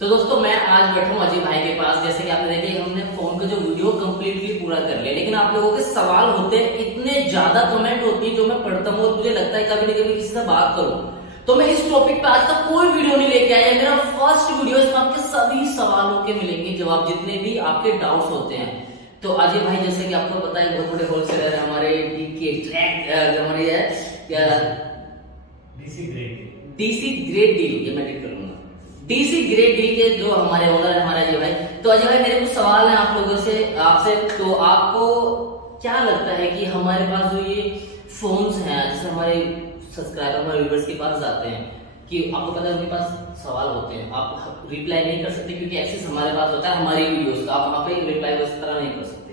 तो दोस्तों मैं आज बैठा हूँ अजय भाई के पास। जैसे कि आपने देखे हमने फोन का जो वीडियो कंप्लीटली पूरा कर लिया, लेकिन आप लोगों के सवाल होते हैं, इतने ज्यादा कमेंट होती है जो मैं पढ़ता हूँ और मुझे लगता है कभी न कभी किसी से बात करूं। तो मैं इस टॉपिक पे आज तक कोई वीडियो नहीं लेके आया, मेरा फर्स्ट वीडियो। इसमें आपके सभी सवालों के मिलेंगे जवाब, जितने भी आपके डाउट्स होते हैं। तो अजय भाई जैसे कि आपको पता है बहुत बड़े होलसेलर है हमारे डीसी ग्रेट डील, ये मैं करूंगा डीसी ग्रेट डील के जो हमारे ओनर है हमारे अजय भाई। तो अजय भाई मेरे कुछ सवाल हैं आप लोगों से, आपसे। तो आपको क्या लगता है कि हमारे पास जो ये फोन्स हैं, जैसे हमारे सब्सक्राइबर हमारे व्यूअर्स के पास जाते हैं कि आपको पता है उनके पास सवाल होते हैं, आप रिप्लाई नहीं कर सकते क्योंकि एक्सेस हमारे पास होता है हमारी वीडियोस का, आप वहां पे रिप्लाई उस तरह नहीं कर सकते।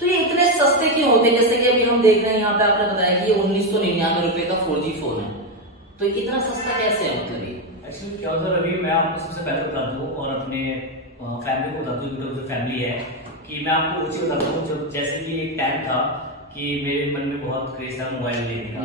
तो ये इतने सस्ते क्यों होते हैं? जैसे कि अभी हम देख रहे हैं यहाँ पे आपने बताया कि ये 1999 रुपए का 4G फोन है, तो इतना सस्ता कैसे है? मतलब ये एक्चुअली क्या होता है रवि, मैं आपको सबसे पहले बता दूं और अपने फैमिली को बता दूं, जो फैमिली है, कि मैं आपको वो चीज बताता हूँ। जब जैसे कि एक टाइम था कि मेरे मन में बहुत क्रेज था मोबाइल लेने का,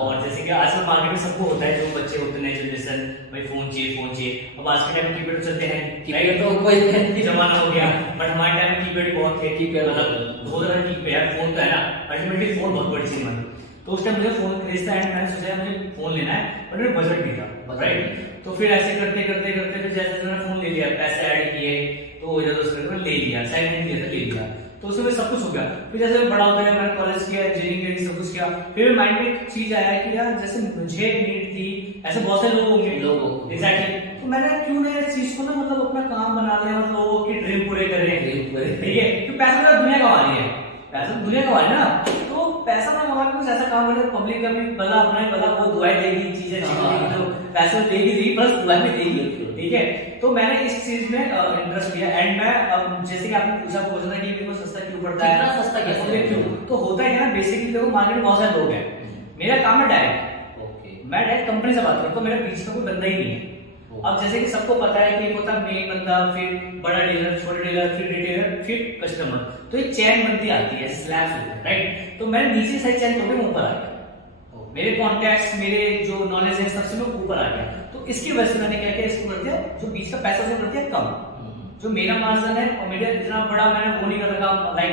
और जैसे कि आजकल मार्केट में सबको होता है, जो बच्चे होते हैं जनरेशन, भाई फोन चाहिए। अब आज के टाइम में कीपैड चलते हैं, कीपैड तो कोई जमाना हो गया, बट हमारे टाइम में कीपैड बहुत थे। कीपैड मतलब 2000 कीपैड फोन तो है ना, अल्टीमेटली फोन बहुत बड़ी चीज है। तो उस टाइम मुझे फोन खरीदता है, मैंने सोचा मुझे फोन लेना है, बट मेरे बजट नहीं था, राइट। तो फिर ऐसे करते करते करते फिर जैसे मैंने फोन ले लिया, पैसे ऐड किए, तो इधर उधर ले लिया, सेकंड हैंड ले लिया, तो उसमें सब कुछ हो गया। फिर जैसे बड़ा हो गया, मैंने कॉलेज किया, इंजीनियरिंग की, सब कुछ किया। फिर माइंड में एक चीज आया कि यार जैसे मुझे नीड थी, ऐसे बहुत सारे लोग होंगे एग्जैक्टली, तो मैंने क्यों ना इस चीज को ना मतलब अपना काम बना लिया, मतलब लोगों की ड्रीम पूरे कर रहे हैं, ठीक है। तो पैसा तो दुनिया कमा रही है, पैसा तो दुनिया कमा रही है ना, तो पैसा ना कमा के कुछ ऐसा काम करे, पब्लिक का भी भला अपना ही भला, वो दुआएं देगी, चीजें तो पैसे देगी दी, प्लस दुआएं भी देगी, ठीक है। तो मैंने इस चीज में इंटरेस्ट लिया, एंड मैं जैसे कि आपने पूछा क्वेश्चन है कि मेरे को सस्ता क्यों पड़ता है, इतना सस्ता कैसे क्यों? तो होता है ना, बेसिकली देखो मार्केट में बहुत सारे लोग हैं, मेरा काम है डायरेक्ट, मैं डायरेक्ट कंपनी से बात करता हूँ, तो मेरे पीछे का कोई बंदा ही नहीं है। अब जैसे कि सबको पता है कि होता है मेन बंदा, फिर बड़ा डीलर, छोटे डीलर, फिर रिटेलर, फिर कस्टमर, तो एक चैन बनती आती है, स्लैब्स होते हैं, राइट। तो मैंने नीचे से चैन तोड़ के ऊपर आ गया, मेरे कॉन्टैक्ट्स, मेरे जो नॉलेज है सबसे मैं ऊपर आ गया। तो इसकी वजह से मैंने क्या किया, इसको कर दिया, जो बीच का पैसा उसको कर दिया कम, जो मेरा मार्जिन है और मेरा इतना बड़ा मैंने वो नहीं कर रखा। लाइक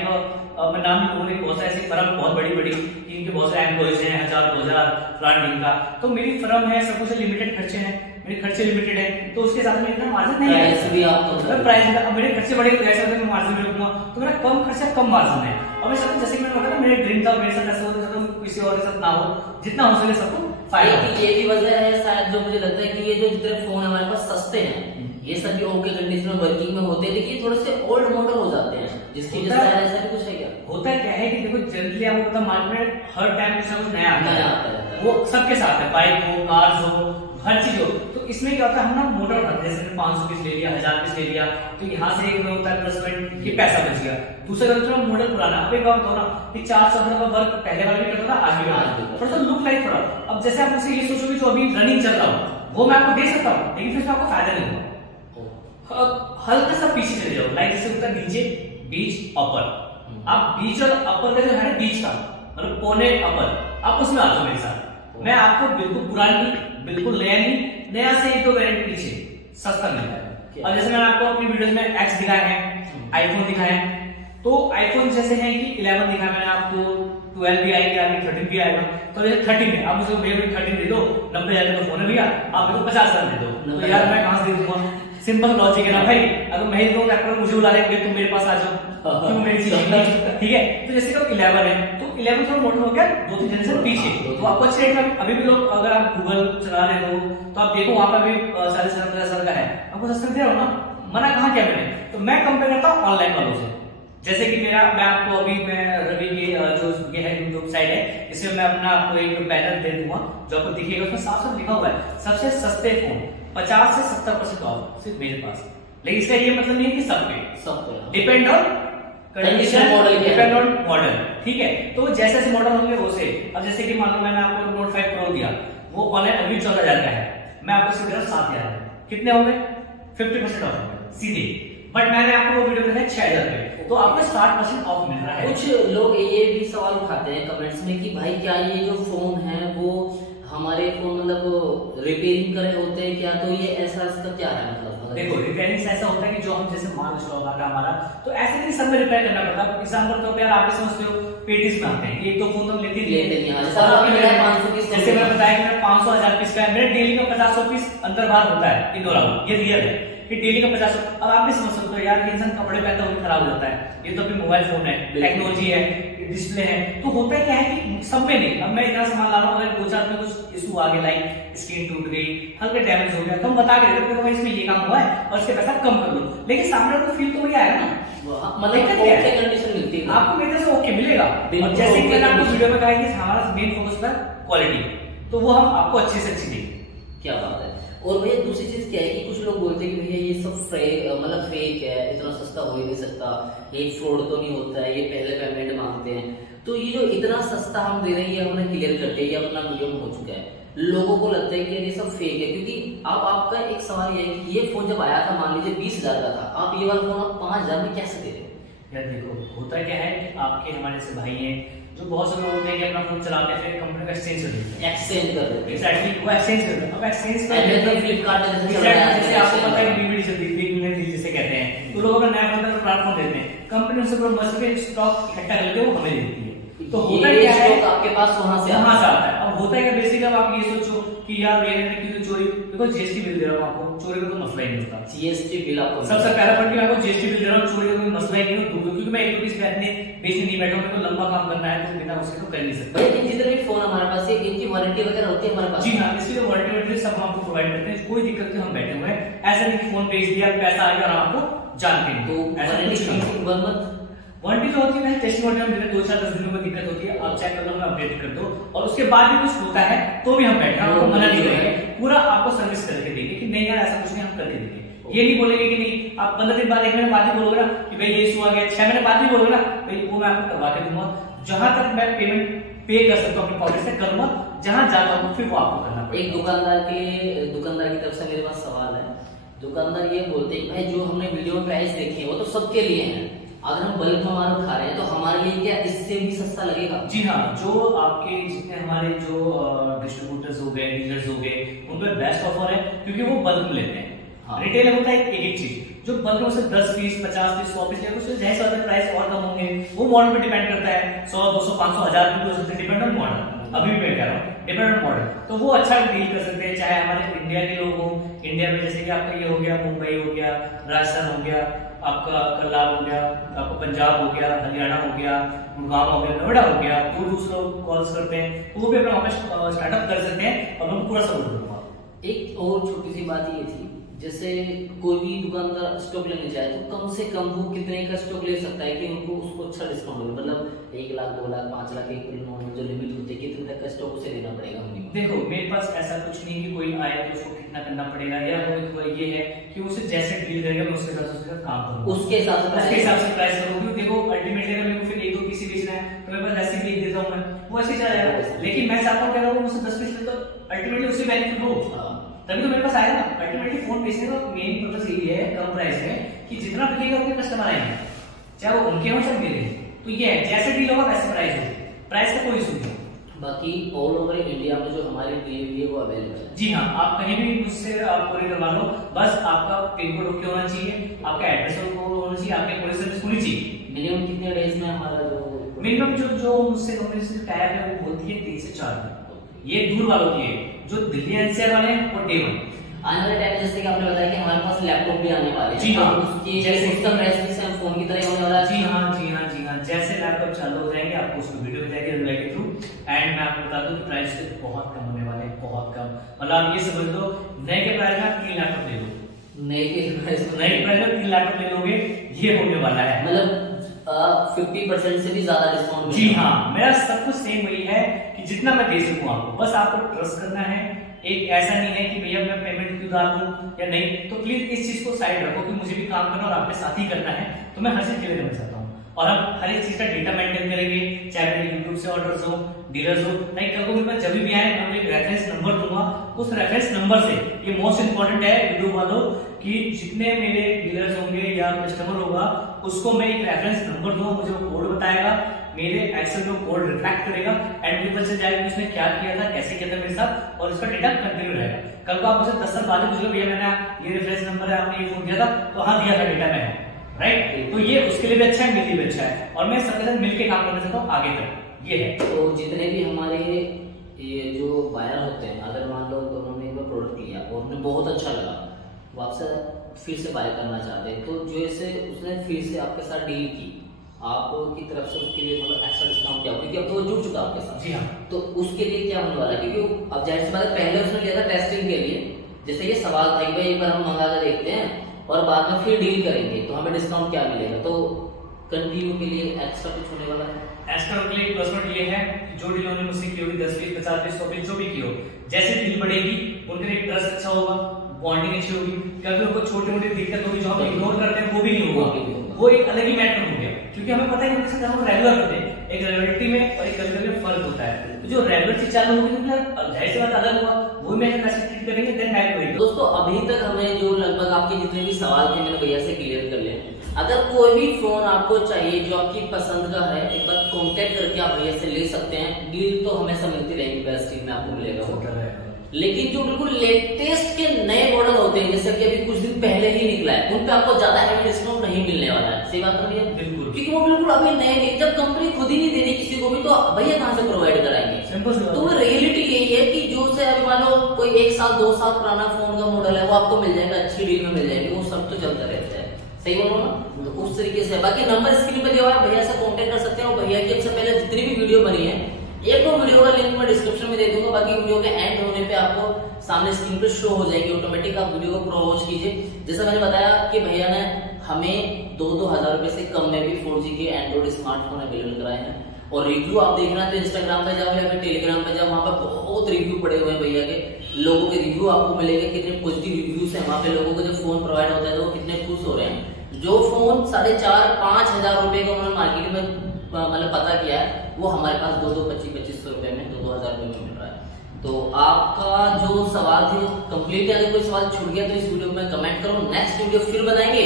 मैं नाम नहीं लूंगा, बहुत सारी ऐसी फर्म बहुत बड़ी बड़ी, इनके बहुत सारे एम्प्लॉइज हैं, 1000-2000 फ्रंट का, तो मेरी फर्म है, सब कुछ लिमिटेड खर्चे हैं, मेरे खर्चे लिमिटेड है, तो उसके साथ में इतना मार्जिन नहीं है। अब प्राइस अब मेरे खर्चे बढ़े तो ऐसा मैं मार्जिन में रखूंगा, तो मेरा कम खर्चा कम मार्जिन है। और मैं सब जैसे कि मैंने बताया, मेरे ड्रीम था मेरे साथ ऐसा हो, किसी और के साथ ना हो, जितना हो सके सबको फायदा। ये भी वजह है शायद, जो मुझे लगता है कि ये जो जितने फोन हमारे पास सस्ते हैं, ये सभी ओके कंडीशन में वर्किंग में होते हैं, लेकिन थोड़े से ओल्ड मॉडल हो जाते हैं, जिसकी वजह से ऐसा भी कुछ है। क्या होता है कि देखो जनरली आपको पता मार्केट में हर टाइम कुछ ना कुछ नया आता है, वो सबके साथ है, बाइक हो, कार हो, हर चीज हो। तो इसमें क्या होता है, हम ना मोटर उठाते हैं, जैसे 500 पीस ले लिया, 1000 पीस ले लिया, तो यहाँ से एक होता है प्लस पॉइंट, ये पैसा बच गया। दूसरा थोड़ा मॉडल पुराना, अब एक बात बताओ ना कि 400 का वर्क पहले बार भी करता था, आज भी थोड़ा सा लुक लाइक थोड़ा। अब जैसे आप मुझसे ये सोचोगे जो अभी रनिंग चल रहा हो वो मैं आपको दे सकता हूँ, लेकिन फिर आपको फायदा नहीं होगा। अब हल्का सा पीछे चले जाओ, लाइक जैसे होता है नीचे, बीच, अपर, आप बीच और अपर का जो है बीच का मतलब पौने अपर, आप उसमें आ जाओ मेरे साथ। मैं आपको बिल्कुल पुरानी, बिल्कुल नया नहीं, नया से एक दो वेरिएंट पीछे सस्ता मिलता है। और जैसे मैंने आपको अपनी वीडियोस में एक्स दिखाया है, आईफोन दिखाया है, तो आईफोन जैसे है कि 11 दिखाया मैंने आपको, 12 भी आएगी, आगे 13 भी आएगा। तो जैसे 13 में आप मुझे भैया 13 दे दो, 90,000 का फोन है भैया, आप मेरे को 50,000 दे दो, तो यार मैं कहां से दे दूंगा? सिंपल लॉजिक है ना भाई, अगर मैं ही दूंगा तो मुझे बुला लेंगे, तुम मेरे पास आ जाओ, क्यों मेरी चीज, ठीक है। तो जैसे कि 11 है, तो 11 थोड़ा मॉडल हो गया 2-3 जनरेशन पीछे, तो आपको अच्छे रेट में अभी भी लोग, अगर आप गूगल चला रहे हो तो आप देखो वहां पर भी 17,000 का है, आपको सस्ता दे रहा हूं ना, मना कहां किया मैंने। तो मैं कंपेयर करता हूं ऑनलाइन वालों से, जैसे कि मैं आपको अभी मैं रवि की जो ये है यूट्यूब साइट है, इसमें मैं अपना आपको एक बैनर दे दूंगा, जो आपको दिखेगा, उसमें साफ साफ लिखा हुआ है सबसे सस्ते फोन 50 से 70% ऑफ सिर्फ मेरे पास। लेकिन इसका ये मतलब नहीं है कि सब पे depend on condition, model, depend on model, ठीक है। तो जैसे जैसे मॉडल होंगे वो से, अब जैसे कि मान लो मैंने आपको नोट 5 प्रो दिया, वो ऑनलाइन अभी 14,000 का है, मैं आपको सीधे 7,000, कितने हो गए? 50% ऑफ सीधे, बट मैंने आपको वो वीडियो दिखाया 6,000 पे, तो आपको 60% ऑफ मिल रहा है। कुछ लोग ये भी सवाल उठाते हैं कमेंट्स में कि भाई क्या ये जो फोन है वो हमारे फोन मतलब रिपेयरिंग करे होते हैं क्या? तो ये ऐसा इसका क्या है मतलब? देखो रिपेयरिंग केस ऐसा होता है कि जो हम जैसे मान स्टॉक आता हमारा, तो ऐसे नहीं सब में रिप्लाई करना पड़ता है। एग्जाम्पल तो यार आप समझते हो पेटीज में आते हैं, एक दो फोन तो लेते नहीं। जैसे मैंने बताया कि मेरा 500-1000 पीस का है, मेरा डेली का 50 पीस अंदर बाहर होता है, इंडोर आउट, ये रियल है कि डेली का 50। अब आप भी समझ सकते हो यार, इंसान कपड़े पहनता है वो खराब हो जाता है, ये तो अपनी मोबाइल फोन है, टेक्नोलॉजी है, डिस्प्ले है, तो होता क्या है कि सब में नहीं। अब मैं इतना सामान ला रहा हूँ, अगर 2-4 में कुछ इशू आ गया, लाइक स्क्रीन टूट गई, हल्का डैमेज हो गया, तो हम बता के देते हैं इसमें ये काम हुआ है और इसके पैसा कम कर लो, लेकिन सामने को फील तो वही आएगा ना, मतलब ओके कंडीशन मिलती है आपको, मेरे से ओके मिलेगा। और जैसे कि मैंने आपको वीडियो में कहा कि हमारा मेन फोकस था क्वालिटी, तो वो हम आपको अच्छे से अच्छी देंगे। क्या बात है। और भैया दूसरी चीज क्या है कि कुछ लोग बोलते हैं कि भैया ये सब मतलब फेक है, इतना सस्ता हो ही नहीं सकता, ये फ्रॉड तो नहीं होता है, ये पहले पेमेंट मांगते हैं। तो ये जो इतना सस्ता हम दे रहे हैं, ये हमने क्लियर कर दिया, ये अपना वीडियो में हो चुका है। लोगों को लगता है कि ये सब फेक है, क्योंकि अब आपका एक सवाल ये है कि ये फोन जब आया था, मान लीजिए 20,000 का था, आप ये वाला फोन आप 5,000 में कैसे दे रहे हो? यार देखो होता क्या है कि आपके हमारे से भाई हैं जो बहुत से लोग होते हैं कि अपना फोन चलाते हैं, फिर कंपनी का एक्सचेंज कर देते हैं, एक्सचेंज कर देते हैं। एग्जैक्टली, वो एक्सचेंज कर देते हैं। अब एक्सचेंज कर फ्लिपकार्ट जैसे आपको पता है बीबीडी चलती है, बिग मिलियन डील जिसे कहते हैं, तो लोग अपना नया फोन का प्लेटफॉर्म देते हैं, कंपनी उनसे पूरा मस्त स्टॉक इकट्ठा करके वो हमें देती है। तो होता क्या है आपके पास वहां से आता है। अब होता है बेसिक, अब आप ये सोचो कि यार ये चोरी, देखो जीएसटी बिल दे रहा हूँ आपको, चोरी का तो मसला ही नहीं होता। जीएसटी बिल आपको सबसे पहला पॉइंट, मैं आपको जीएसटी बिल दे रहा हूँ, चोरी का कोई मसला ही नहीं हो, क्योंकि मैं एक पीस बेचने नहीं बैठा हूँ, तो लंबा काम करना है, तो बिना उसके तो कर नहीं सकता। लेकिन जितने भी फोन हमारे पास है, इनकी वारंटी वगैरह होती है हमारे पास? जी हाँ, इसलिए वारंटी सब हम आपको प्रोवाइड करते हैं, कोई दिक्कत नहीं, हम बैठे हुए हैं। ऐसा नहीं कि फोन भेज दिया पैसा आएगा और आपको जानते हैं, तो वारंटी जो होती है टेस्टिंग वारंटी में 2-4-10 दिनों में दिक्कत होती है, आप चेक कर लो, अपडेट कर दो, और उसके बाद भी कुछ होता है तो भी हम बैठे हैं, आपको मना नहीं करेंगे, पूरा आपको सर्विस करके देंगे कि नहीं यार ऐसा कुछ नहीं, हम करके देंगे। ये नहीं बोलेंगे कि नहीं आप 15 दिन बाद 1 महीने बाद ही बोलोगे ना कि भाई ये इशू आ गया, 6 महीने बाद ही बोलोगे ना भाई, वो मैं आपको करवा के दूंगा। जहां तक मैं पेमेंट पे कर सकता हूँ अपने पॉकेट से करूंगा, जहां जाता हूँ फिर वो आपको करना पड़ेगा। एक दुकानदार की तरफ से मेरे पास सवाल है। दुकानदार ये बोलते हैं भाई जो हमने वीडियो में प्राइस देखी है वो तो सबके लिए है, अगर हम बल्क में माल उठा रहे हैं तो हमारे लिए क्या इससे भी सस्ता लगेगा? जी हाँ, जो आपके जितने हमारे जो डिस्ट्रीब्यूटर्स हो गए, डीलर्स हो गए, उन पे बेस्ट ऑफर है, क्योंकि वो बल्क में लेते हैं। हाँ। रिटेल होता है एक चीज, जो बल्क में से 10 पीस 50 पीस 100 पीस लेते हैं, उससे जैसे प्राइस और कम होंगे, वो मॉडल पे डिपेंड करता है, 100 200 500 1000 रुपए डिपेंड ऑन मॉडल। अभी मैं कह रहा हूँ डिपेंड ऑन मॉडल, तो वो अच्छा डील कर सकते हैं, चाहे हमारे इंडिया के लोग हो, इंडिया में जैसे कि आपका ये हो गया, मुंबई हो गया, राजस्थान हो गया, आपका करनाल हो गया, आपका पंजाब हो गया, हरियाणा हो गया, गुड़गांव हो गया, नोएडा हो गया, दूर दूसरे लोग कॉल्स करते हैं, तो वो भी अपना ऑफिस स्टार्टअप कर सकते हैं और मैं पूरा सपोर्ट करूंगा। एक और छोटी सी बात ये थी, जैसे कोई भी दुकानदार स्टॉक लेने जाए तो कम से कम वो कितने का स्टॉक ले सकता है कि उनको उसको अच्छा डिस्काउंट मिले, मतलब 1 लाख 2 लाख 5 लाख एक जो लिमिट होती है, कितने तक का स्टॉक उसे लेना पड़ेगा? देखो मेरे पास ऐसा कुछ नहीं कि कोई आए तो उसको कितना करना पड़ेगा, या ये है कि उसे जैसे डील करेगा मैं उसके हिसाब से उसके साथ काम करूंगा, उसके हिसाब से प्राइस करूंगा। देखो अल्टीमेटली अगर मेरे को फिर 1-2 पीस बेचना है तो मेरे पास ऐसे भी देता हूं मैं, वो ऐसे चला जाएगा। लेकिन मैं चाहता हूं कि अगर वो मुझसे 10 पीस ले तो अल्टीमेटली उससे बेनिफिट हो, तभी तो मेरे पास आएगा ना। अल्टीमेटली फोन बेचने का मेन पर्पस यही है कम प्राइस में कि जितना बिकेगा उतने कस्टमर आएंगे, चाहे वो उनके हो चाहे मेरे। तो ये है जैसे डील होगा वैसे प्राइस हो, प्राइस का कोई इशू नहीं। बाकी ऑल ओवर इंडिया में जो हमारी डिलीवरी है वो अवेलेबल है? जी हाँ, आप कहीं भी मुझसे आप पूरी करवा लो, बस आपका पिन कोड ओके होना चाहिए, आपका एड्रेस होना चाहिए, आपकी पूरी सर्विस होनी चाहिए। मिनिमम कितने डेज में हमारा जो मिनिमम जो मुझसे कंपनी से टाइप है वो बोलती है 3 से 4 दिन। ये दूर वालों की है, जो दिल्ली एनसीआर वाले हैं वो डे 1। आने वाले टाइम जैसे कि आपने बताया कि हमारे पास लैपटॉप भी आने वाले हैं। जी हाँ, उसकी जैसे सिस्टम रेसिपी फोन की तरह होने वाला है। जी हाँ, जैसे लैपटॉप चालू हो जाएंगे आपको उसको वीडियो में जाएगी रिलाई के थ्रू, एंड मैं आपको बता दूं प्राइस बहुत कम होने वाले हैं, बहुत कम। मतलब आप ये समझ लो नए के प्राइस में 3 लैपटॉप ले लो, नए प्राइस में 3 लैपटॉप ले लोगे, ये होने वाला है। मतलब 50% से भी ज्यादा डिस्काउंट। जी हाँ, मेरा सब कुछ सेम वही है कि जितना मैं दे सकूं आपको, बस आपको ट्रस्ट करना है। एक ऐसा नहीं है कि भैया मैं पेमेंट क्यों डाल दूं या नहीं, तो प्लीज इस चीज को साइड रखो कि मुझे भी काम करना और आपके साथ ही करना है, तो मैं हर चीज क्लियर करना चाहता हूँ। और हम हर एक चीज का डेटा मेंटेन करेंगे, चाहे मेरे यूट्यूब से ऑर्डर्स हो, डीलर्स हो, नहीं कल को मेरे पास जब भी आए मैं एक रेफरेंस नंबर दूंगा, उस रेफरेंस नंबर से, ये मोस्ट इंपॉर्टेंट है वीडियो वालों, कि जितने मेरे डीलर्स होंगे या कस्टमर होगा उसको मैं एक रेफरेंस नंबर दूंगा, मुझे वो कोड बताएगा, मेरे एक्सेल में कोड रिफ्लेक्ट करेगा एंड मुझे पता चल जाएगा कि उसने क्या किया था, कैसे किया था मेरे साथ, और उसका डेटा कंटिन्यू रहेगा। कल को आप मुझे 10 साल बाद पूछोगे भैया मैंने ये रेफरेंस नंबर है, आपने ये फोन किया था, तो हाँ दिया था डेटा में, राइट। तो ये उसके लिए भी अच्छा है, मेरे लिए भी अच्छा है, और मैं सबके साथ मिलकर काम करना चाहता हूँ आगे तक, ये है। तो जितने भी हमारे ये जो बायर होते हैं, अगर मान लो तो उन्होंने एक बार प्रोडक्ट लिया और उन्हें बहुत अच्छा लगा, वो आपसे फिर से बाय करना चाहते हैं, तो जैसे उसने फिर से आपके साथ डील की, आपकी तरफ से उसके लिए मतलब एक्स्ट्रा डिस्काउंट क्या हो, क्योंकि अब तो वो जुड़ चुका आपके साथ। जी हाँ। तो उसके लिए क्या होने वाला है, क्योंकि अब जाहिर सी बात है पहले उसने लिया था टेस्टिंग के लिए, जैसे ये सवाल था कि भाई एक बार हम मंगा कर देखते हैं और बाद में फिर डील करेंगे तो हमें डिस्काउंट क्या मिलेगा, तो कंटिन्यू के लिए एक्स्ट्रा कुछ होने वाला है। एक्स्ट्रा के लिए प्लस पॉइंट ये है जो डील उन्होंने मुझसे की होगी 10 20 50 20 100 20 जो भी की हो, जैसे डील बढ़ेगी उनके लिए ट्रस्ट अच्छा होगा, बॉन्डिंग अच्छी होगी, कभी उनको छोटी मोटी दिक्कत होगी जो हम इग्नोर करते हैं वो भी नहीं होगा, वो एक अलग ही मैटर हो गया, क्योंकि हमें पता है कि हम रेगुलर करते हैं, एक रेगुलरिटी में और एक कभी में फर्क होता है। तो जो रेगुलर चीज चालू होगी तो जाहिर सी बात अलग हुआ, वो मैं कैसे ट्रीट करेंगे देन मैटर होगी। दोस्तों अभी तक हमें जो लगभग आपके जितने भी सवाल थे मैंने भैया से क्लियर कर लिए। अगर कोई भी फोन आपको चाहिए जो आपकी पसंद का है, एक बार कांटेक्ट करके आप भैया से ले सकते हैं। डील तो हमेशा मिलती रहेगी, बेस्ट डील में आपको मिलेगा, लेकिन जो बिल्कुल लेटेस्ट के नए मॉडल होते हैं जैसे कि अभी कुछ दिन पहले ही निकला है, उन पे आपको ज्यादा हैवी डिस्काउंट नहीं मिलने वाला है। सही बात है बिल्कुल, क्योंकि वो बिल्कुल अभी नए, जब कंपनी खुद ही नहीं दे रही किसी को भी तो भैया कहां से प्रोवाइड कराएंगे। तो रियलिटी यही है कि जो से अभी मान लो कोई 1 साल 2 साल पुराना फोन का मॉडल है वो आपको मिल जाएगा, अच्छी डील में मिल जाएगी, वो सब तो चलता रहता है। सही बोलो ना, तो उस तरीके से बाकी नंबर स्क्रीन पे दिया हुआ है, भैया से कांटेक्ट कर सकते हैं। और भैया की सबसे पहले जितनी भी वीडियो बनी है, एक दो वीडियो का लिंक मैं डिस्क्रिप्शन में दे दूंगा, बाकी वीडियो के एंड होने पे आपको सामने स्क्रीन पे शो हो जाएगी ऑटोमेटिक, आप वीडियो को प्रो वॉच कीजिए। जैसा मैंने बताया कि भैया ने हमें 2-2 हजार रुपए से कम में भी 4G के एंड्रॉइड स्मार्टफोन अवेलेबल कराए हैं। और रिव्यू आप देखना तो इंस्टाग्राम पे जाओ या फिर टेलीग्राम पे जाओ, वहां पे बहुत रिव्यू पड़े हुए हैं भैया के, लोगों के रिव्यू आपको मिलेंगे, कितने पॉजिटिव रिव्यूज हैं वहां पे, लोगों को जो फोन प्रोवाइड होता है तो वो कितने खुश हो रहे हैं। जो फोन 4,500-5 हजार रुपए का उन्होंने मार्केट में मतलब पता किया है, वो हमारे पास 2-2-25-2500 रुपए में 2-2 हजार रुपए में मिल रहा है। तो आपका जो सवाल थे वो कंप्लीट है, अगर कोई सवाल छूट गया तो इस वीडियो में कमेंट करो, नेक्स्ट वीडियो फिर बनाएंगे,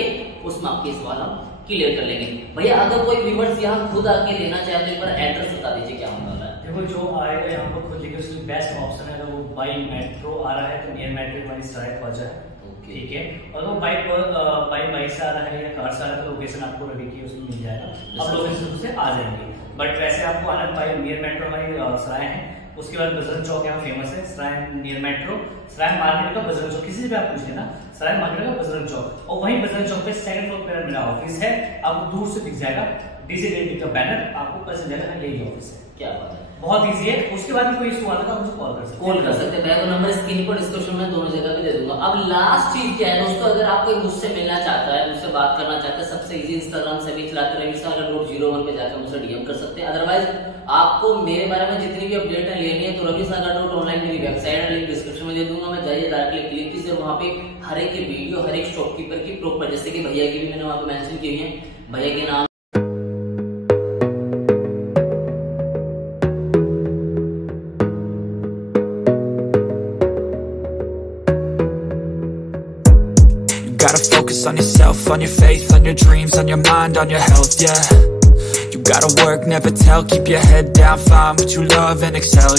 उसमें आपके सवाल हम क्लियर कर लेंगे। भैया अगर कोई व्यूअर्स यहाँ खुद आके लेना चाहे तो एक बार एड्रेस बता दीजिए क्या होने वाला है। देखो जो आएगा यहाँ पर खुद लेके उसकी बेस्ट ऑप्शन है, अगर वो बाई मेट्रो आ रहा है तो नियर मेट्रो हमारी सड़क पहुंचा है, ठीक है। और वो बाइक से आ रहा है या कार से आ रहा है तो लोकेशन आपको रवि की उसमें मिल जाएगा, आप लोकेशन से आ जाएंगे। बट वैसे आपको आना बाई नियर मेट्रो हमारी सराय है, उसके बाद बजरंग चौक यहाँ फेमस है, सराय नियर मेट्रो, सराय मार्केट का बजरंग चौक, किसी से भी आप पूछ लेना सराय मार्केट का बजरंग चौक, और वहीं बजरंग चौक पे सेकंड फ्लोर पे मेरा ऑफिस है, आपको दूर से दिख जाएगा डीसी ग्रेड का बैनर, आपको पता चल जाएगा यही ऑफिस है। क्या बात है, बहुत इजी है। उसके बाद भी कोई इशू आता है मुझे कॉल कर सकते हैं, मैं तो नंबर स्क्रीन पर डिस्क्रिप्शन में दोनों जगह पे दे दूंगा। अब लास्ट चीज क्या है दोस्तों, अगर आप कोई मुझसे मिलना चाहता है, मुझसे बात करना चाहता है, सबसे इजी इंस्टाग्राम से भी चलाते रहे, Instagram.01 पे जाकर मुझसे डीएम कर सकते हैं। अदरवाइज आपको मेरे बारे में जितनी भी अपडेट है लेनी है तो ravisagar.online मेरी वेबसाइट है, लिंक डिस्क्रिप्शन में दे दूंगा, मैं जाइए डायरेक्टली क्लिक कीजिए, वहां पे हर एक की वीडियो, हर एक शॉपकीपर की प्रॉपर, जैसे कि भैया की भी मैंने वहां पे मेंशन की है, भैया के नाम Gotta focus on yourself, on your faith, on your dreams, on your mind, on your health, yeah. You gotta work, never tell, keep your head down, find what you love and excel.